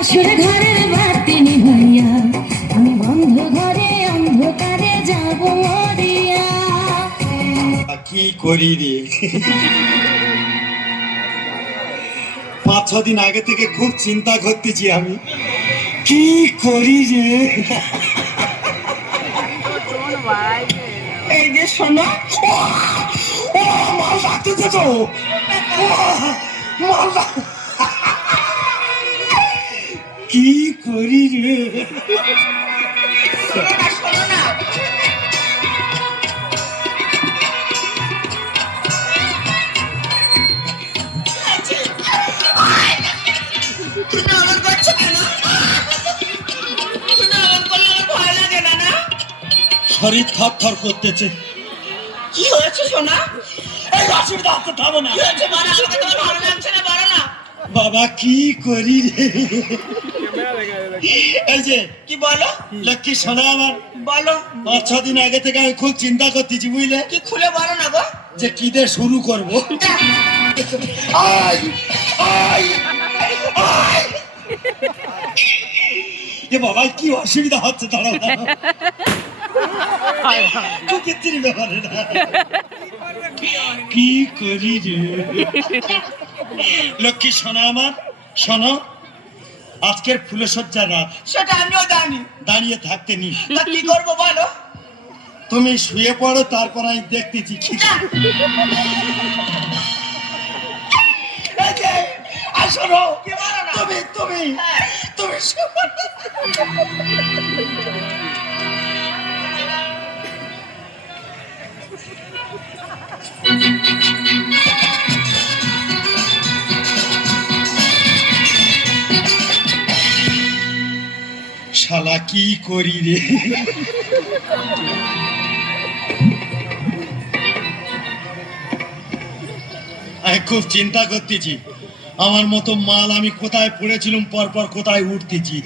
আসলে ঘরের বাতি নিভাইয়া আমি বন্ধ ঘরে অন্ধকারে যাব মরিয়া। কি করি রে, 5-6 দিন আগে থেকে খুব চিন্তা করতেছি আমি, কি করি রে। এই যে শোনো, মাল লাগতেছে তো, মাল কি করি রে। শোনো না, শোনো না, তুমি এমন করছো কেন? তুমি এমন করলে আমার ভয় লাগে না? না, শরীর থর থর করতেছে। কি হয়েছে সোনা? এই অসুবিধা হতে থামো না। কি হয়েছে বলো, আমাকে তোমার ভালো লাগছে না, বলো না। বাবা কি করি রে। এই যে কি বলো, লক্ষ্মী শোনা আমার, বলো, 5-6 দিন আগে থেকে আমি খুব চিন্তা করতেছি বুঝলে, কি খুলে বলো না গো। যে কি দিয়ে শুরু করবো। আয়, আয়, আয়। এ বাবা কি অসুবিধা হচ্ছে, দাঁড়াও দাঁড়াও। কিচ্ছির ব্যাপারে না, কি করি রে। লক্ষ্মী শোনা আমার, শোনো, আজকের ফুলসজ্জার রাত, সেটা আমিও জানি, দাঁড়িয়ে থাকতে নি। তা কি করবো বলো। তুমি শুয়ে পড়ো, তারপর আমি দেখতেছি কি। এই যে, আর শোনো, কি বলো না। তুমি তুমি হ্যাঁ। তুমি শুয়ে পড়ো। শালা কি করি রে। আমি খুব চিন্তা করতেছি, আমার মতো মাল আমি কোথায় পড়েছিলাম, পরপর কোথায় উঠতেছি।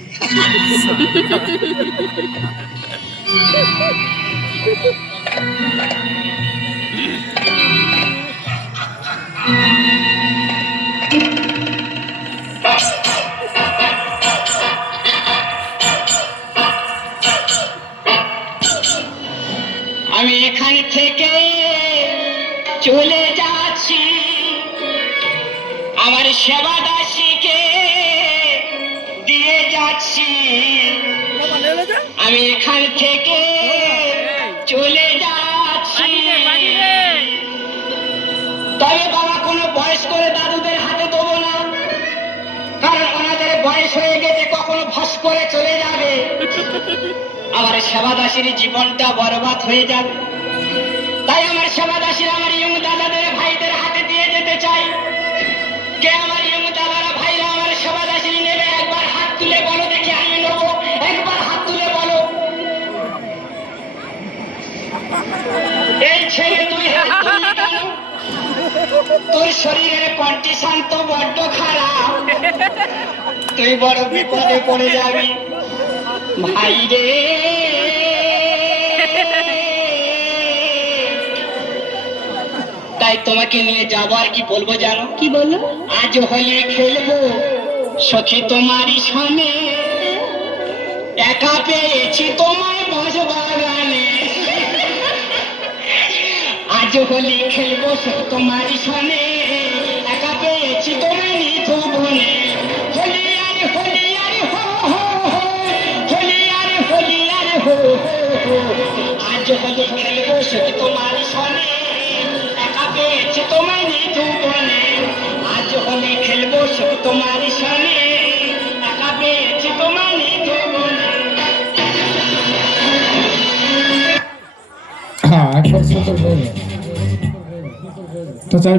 আমি এখান থেকে চলে যাচ্ছি, আমার সেবা দাসীকে দিয়ে যাচ্ছি। আমি এখান থেকে চলে যাচ্ছি, তবে বাবা কোনো বয়স করে দাদুদের হাতে দেবো না, কারণ ওনাদের বয়স হয়ে গেছে, কখনো ভস করে চলে যাবে, আমার সেবা দাসীর জীবনটা বরবাদ হয়ে যাবে। তাই আমার সেবা দাসীরা আমার ইয়ং দাদাদের ভাইদের হাতে দিয়ে যেতে চাই। কে আমার ইয়ং দাদারা ভাইরা আমার সেবা দাসী নেবে, একবার হাত তুলে বলো দেখি, আমি নেবো, একবার হাত তুলে বলো। এই ছেলে তুই হাত তুললি কেন? তোর শরীরের কন্ডিশন তো বড্ড খারাপ, তুই বড় বিপদে পড়ে যাবি ভাই রে। তাই তোমাকে নিয়ে যাবো, আর কি বলবো জানো? কি বলো? আজ হোলি খেলবো সখী তোমারই সামনে, একা পেয়েছি তোমায় বাগানে। আজ হোলি খেলবো সখী তোমারই সামনে, একা পেয়েছি তোমায় নিজ বনে। হোলি আরে হোলি আরে হো হো হো, হোলি আরে হোলি আরে হো হো হো। আজ হোলি খেলবো সখী তোমারই সামনে, একা পেয়েছি তোমায় নিজ বনে। আজ হোলি খেলবো সখী তোমারই সামনে, একা পেয়েছি তোমায় নিজ বনে। হ্যাঁ, একবার সুন্দর বলবে তো চাই।